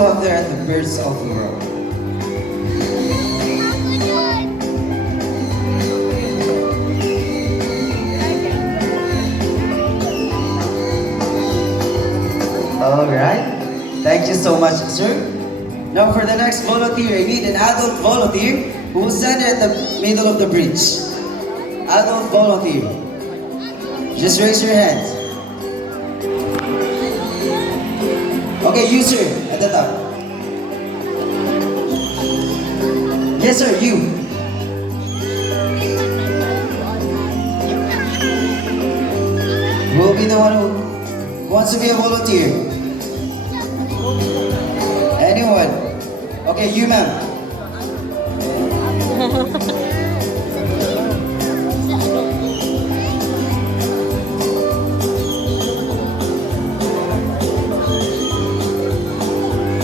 also out there at the Birds of the World. Alright. Thank you so much, sir. Now for the next volunteer, I need an adult volunteer who will stand at the middle of the bridge. Adult volunteer. Just raise your hand. Okay, you sir, at the top. Yes sir, you. Who will be the one who wants to be a volunteer? Anyone? Okay, you ma'am.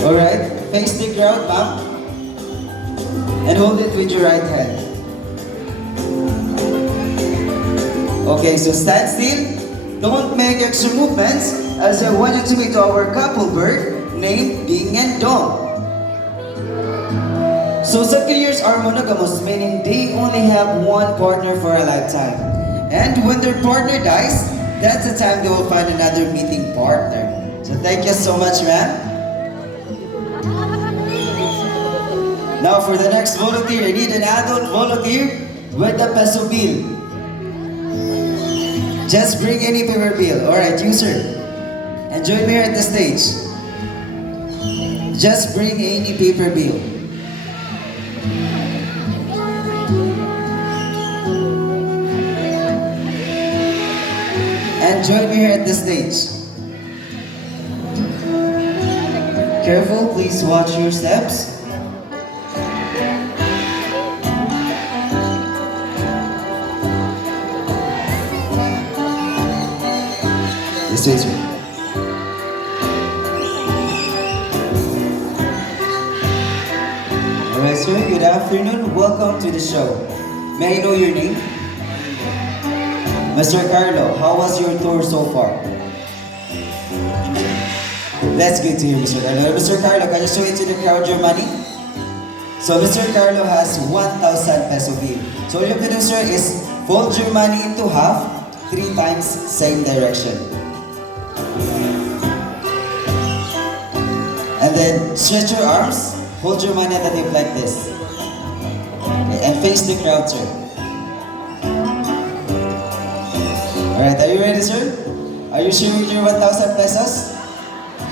Alright, face the ground, ma'am. And hold it with your right hand. Okay, so stand still. Don't make extra movements as I want you to meet our couple bird named Bing and Dong. So Sagittarius are monogamous, meaning they only have one partner for a lifetime. And when their partner dies, that's the time they will find another meeting partner. So thank you so much, ma'am. Now for the next volunteer, I need an adult volunteer with a peso bill. Just bring any paper bill. Alright, you sir. And join me here at the stage. Just bring any paper bill. And join me here at the stage. Careful, please watch your steps. This way, sir. Alright, sir. Good afternoon. Welcome to the show. May I know your name? Mr. Carlo, how was your tour so far? That's good to hear, Mr. Carlo. Mr. Carlo, can you show it to the crowd your money? So, Mr. Carlo has 1,000 peso bill. So, all you have to do, sir, is fold your money into half, 3 times, same direction. And then, stretch your arms. Hold your money at the tip like this. Okay, and face the crowd, sir. Alright, are you ready, sir? Are you sure with your 1,000 pesos?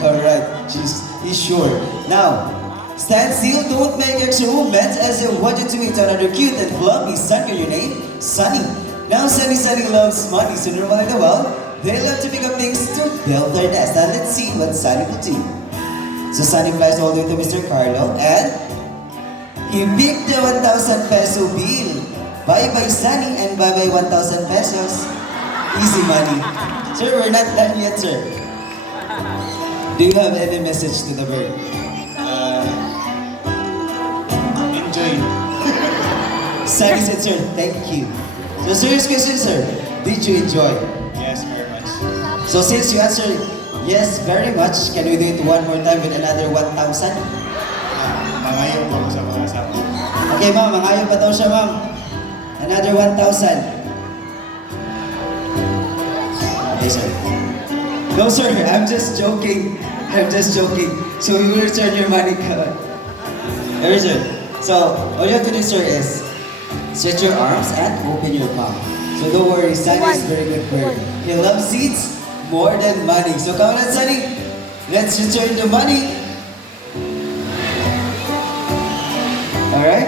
Alright, he's sure. Now, stand still, don't make extra movements as I want you to meet another cute and fluffy son. Your name, Sunny. Now, Sunny loves money, so normally in the world, they love to pick up things to build their nest. Now, let's see what Sunny will do. So Sunny flies all the way to Mr. Carlo and he picked the 1,000 peso bill. Bye-bye Sunny and bye-bye 1,000 pesos. Easy money. Sir, we're not done yet, sir. Do you have any message to the bird? Enjoy. Sunny said, sir, thank you. So serious question, sir. Did you enjoy? Yes, very much. So since you answered yes, very much, can we do it one more time with another 1,000? Mangayaw po ako sa mga kasama. Okay, ma'am. Mangayo pa daw siya, ma'am. Another 1,000. Okay, sir. No, sir. I'm just joking. I'm just joking. So we will return your money. Okay, sir. So all you have to do, sir, is stretch your arms and open your mouth. So don't worry, Sunny is very good bird. He loves seeds more than money. So come on, Sunny. Let's return the money. Alright?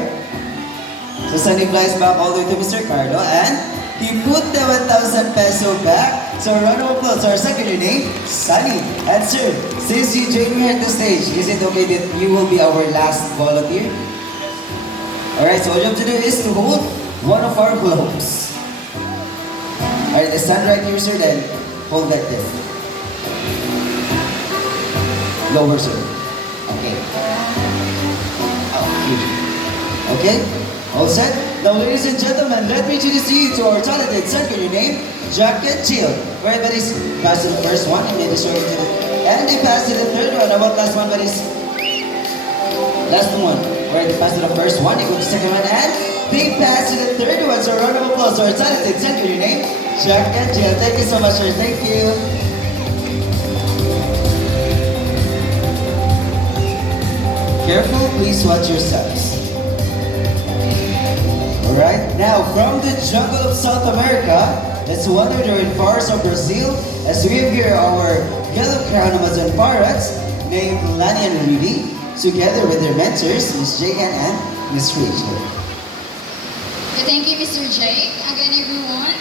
So Sunny flies back all the way to Mr. Carlo and he put the 1,000 peso back. So round of applause. Our second name, Sunny. And sir, since you joined me at the stage, is it okay that you will be our last volunteer? Alright, so all you have to do is to hold one of our globes. Alright, stand right here, sir, then hold like this. Lower, sir. Okay. Okay? All set? Now, ladies and gentlemen, let me introduce you to our talented second name, Jack and Jill. Alright, buddies, pass to the first one and then the story to the... And they pass to the third one. About last one, buddies? Last one. Alright, pass to the first one, you go to the second one, and they pass to the third one. So a round of applause to our talented. Send your name, Jack and Jill. Thank you so much, sir. Thank you. Careful, please watch your steps. Alright, now from the jungle of South America, let's wander the rainforests of Brazil as we have here our yellow crown Amazon parrots named Lani and Rudy, together with their mentors, Miss Jagan and Miss Rachel. Thank you, Mr. Jake. Again, everyone.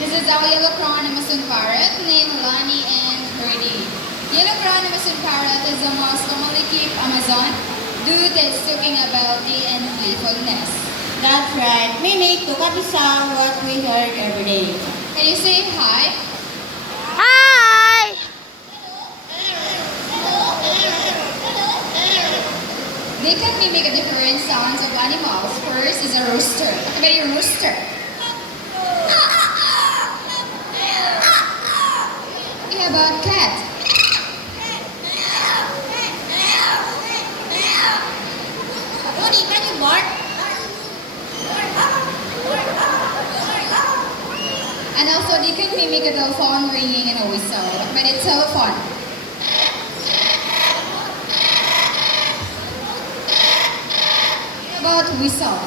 This is our yellow crown Amazon parrot named Lani and Rudy. Yellow crown Amazon parrot is the most commonly kept Amazon due to its talking ability and playfulness. That's right. Mimic to copy sound what we heard every day. Can you say hi? Hi! They can mimic a different sounds of animals. First is a rooster. What about a rooster? How about cat? Rudy, can you bark? And also they can mimic a telephone ringing and a whistle. What about a telephone? How about whistle?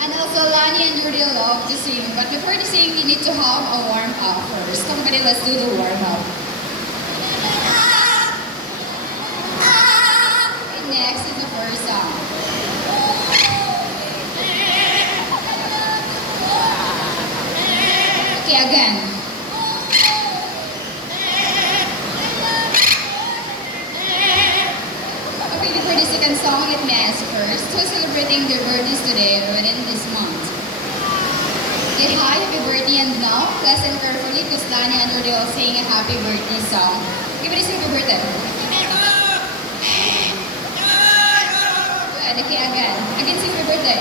And also Lani and Rudy love to sing, but before the sing, you need to have a warm up first. Come on, let's do the warm up. And next is the first song. Okay, again. Okay, before the second song, let me ask first, who's celebrating their birthdays today or within this month? Okay, hi, happy birthday, and now, listen carefully because Lani and Rudy will sing a happy birthday song. Give it a happy birthday. Good, okay, again. Again, sing happy birthday.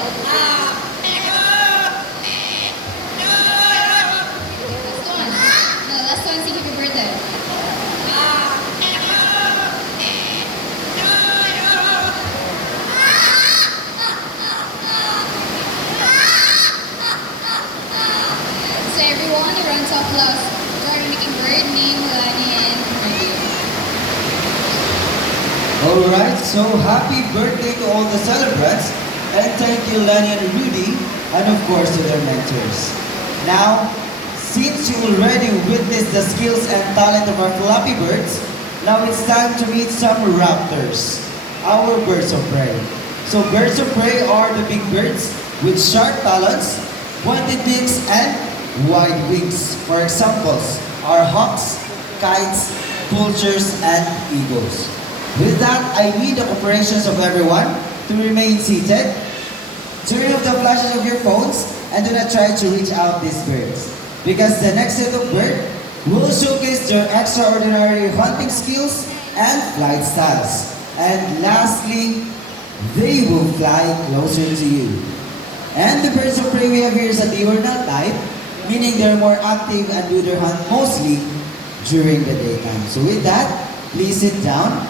Last one. No, last one, sing happy birthday. So everyone, a round of applause for our making bird name Lani and Rudy. Alright, so happy birthday to all the celebrants, and thank you Lani and Rudy, and of course to their mentors. Now, since you already witnessed the skills and talent of our Flappy Birds, now it's time to meet some raptors, our birds of prey. So birds of prey are the big birds with sharp talons, pointed beaks, and wide wings. For examples are hawks, kites, vultures, and eagles. With that, I need the cooperations of everyone to remain seated. Turn off the flashes of your phones and do not try to reach out these birds. Because the next set of birds will showcase their extraordinary hunting skills and flight styles. And lastly, they will fly closer to you. And the birds of prey we have here is a diurnal type, meaning they're more active and do their hunt mostly during the daytime. So with that, please sit down.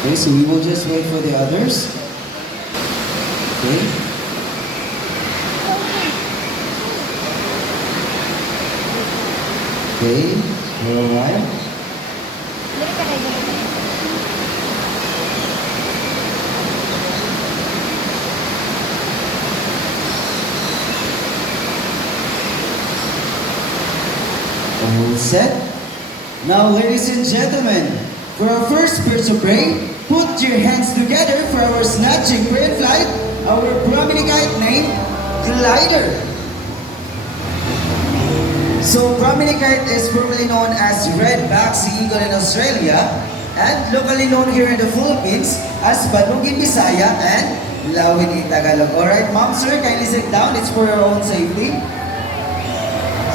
Okay, so we will just wait for the others. Okay. Okay, for a while. All set. Now, ladies and gentlemen, for our first birds of prey, put your hands together for our snatching prey and flight, our Brahminicite named Glider. So, Brahminicite is formerly known as red-backed sea eagle in Australia and locally known here in the Philippines as Banugin Bisaya and Lawin in Tagalog. Alright, ma'am, sir, kindly sit down. It's for your own safety.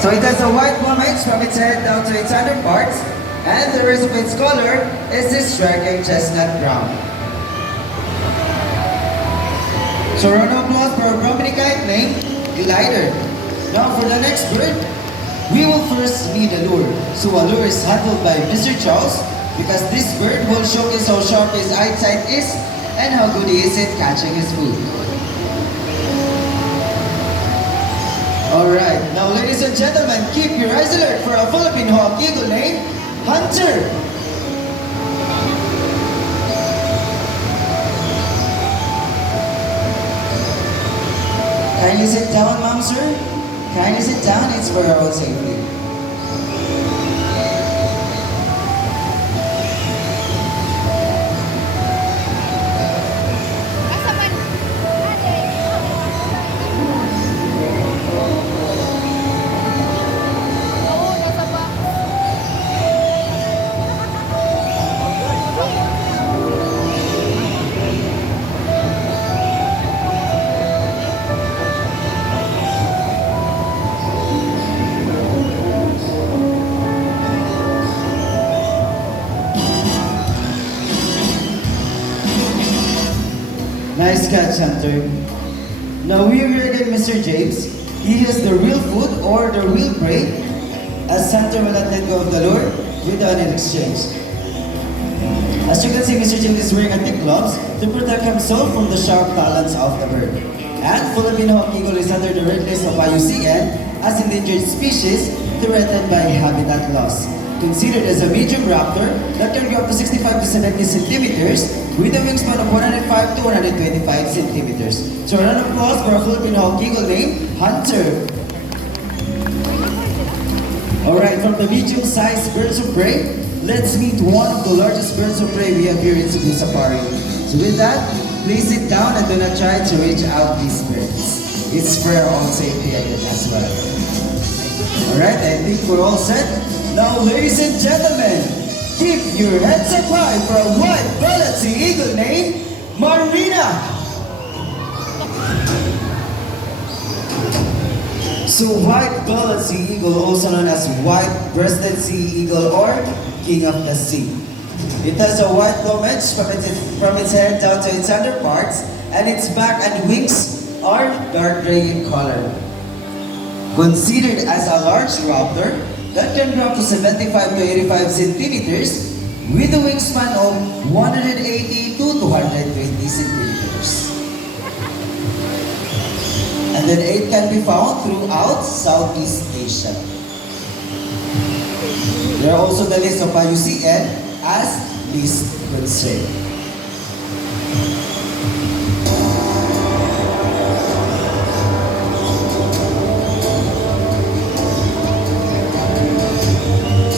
So it has a white plumage from its head down to its underparts, and the rest of its color is this striking chestnut brown. So round of applause for our Brahminicite named Glider. Now for the next bird, We will first meet a lure. So a lure is handled by Mr. Charles because this bird will showcase how sharp his eyesight is and how good he is at catching his food. Alright, now ladies and gentlemen, keep your eyes alert for a Philippine Hawk Eagle named Hunter. Kindly sit down, ma'am, sir. Kindly sit down, it's for our own safety. Nice catch, Hunter. Now we are here again, Mr. James. He has the real food or the real prey, as Hunter will not let go of the lure without an exchange. As you can see, Mr. James is wearing a thick gloves to protect himself from the sharp talons of the bird. And Philippine Hawk Eagle is under the red list of IUCN as endangered species threatened by habitat loss. Considered as a medium raptor that can grow up to 65 to 70 centimeters with a wingspan of 105 to 125 centimeters. So a round of applause for a Philippine Hawk Eagle named Hunter. Alright, from the medium-sized birds of prey, let's meet one of the largest birds of prey we have here in Cebu Safari. So with that, please sit down and do not try to reach out these birds. It's for our own safety as well. Alright, I think we're all set. Now, ladies and gentlemen, keep your heads up high for a white-bellied sea eagle named Marina. So, white-bellied sea eagle, also known as white-breasted sea eagle or king of the sea. It has a white plumage from its head down to its underparts, and its back and wings are dark gray in color. Considered as a large raptor that can grow up to 75 to 85 centimeters with a wingspan of 180 to 220 centimeters. And then it can be found throughout Southeast Asia. There are also the list of IUCN as least concern.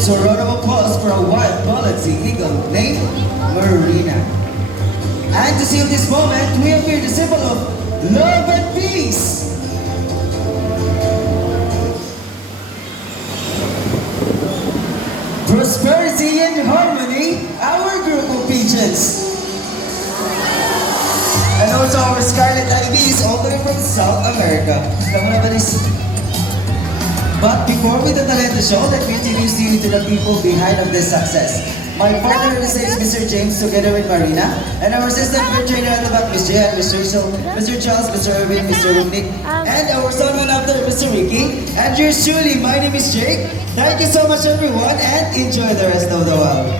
So a round of applause for a white-bellied sea eagle named Marina. And to seal this moment, we have here the symbol of love and peace. Prosperity and harmony, our group of pigeons. And also our scarlet IBs all the way from South America. Come on, buddies. But before we end the show, let me introduce you to the people behind of this success. My partner is Mr. James together with Marina, and our assistant bird trainer at the back, Ms. Jay, Mr. Rachel, Mr. Charles, Mr. Irvin, Mr. Rumnik, and our son and after, Mr. Ricky. And yours truly, my name is Jake. Thank you so much everyone, and enjoy the rest of the wild.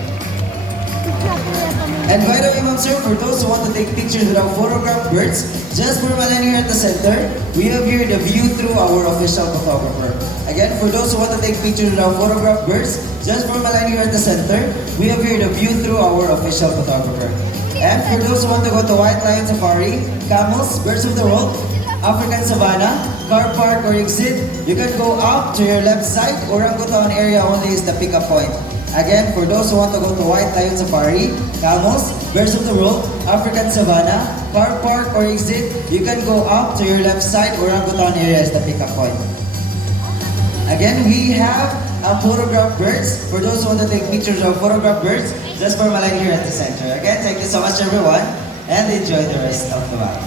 And by the way, ma'am sir, for those who want to take pictures with our photograph birds, just for Malan here at the center, we have here the view through our official photographer. Again, for those who want to take pictures with our photograph birds, just for Malan here at the center, we have here the view through our official photographer. And for those who want to go to White Lion Safari, camels, birds of the world, African Savannah, car park or exit, you can go up to your left side. Orangutan area only is the pickup point. Again, for those who want to go to White Lion Safari, camels, birds of the world, African Savannah, car park or exit, you can go up to your left side. Orangutan area is the pickup point. Again, we have photograph birds. For those who want to take pictures of photograph birds, just for Malan here at the center. Again, thank you so much everyone, and enjoy the rest of the ride.